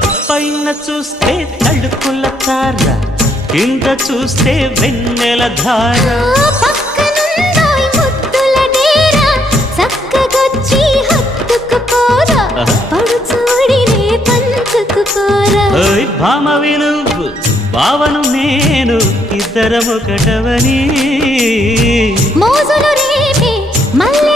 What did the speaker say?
పైన చూస్తే తడుకుల తార, కింద చూస్తే వెన్నెల ధార. పక్కనుందోయ్ ముద్దుల డేరా, చక్కగొచ్చి హత్తుకుపోరా, పడు చూడినే పంచుకుపోరా. ఓయ్ భామ విలువు భావను నేను, ఇద్దరమొకటవని మోజులు రేపే మల్లె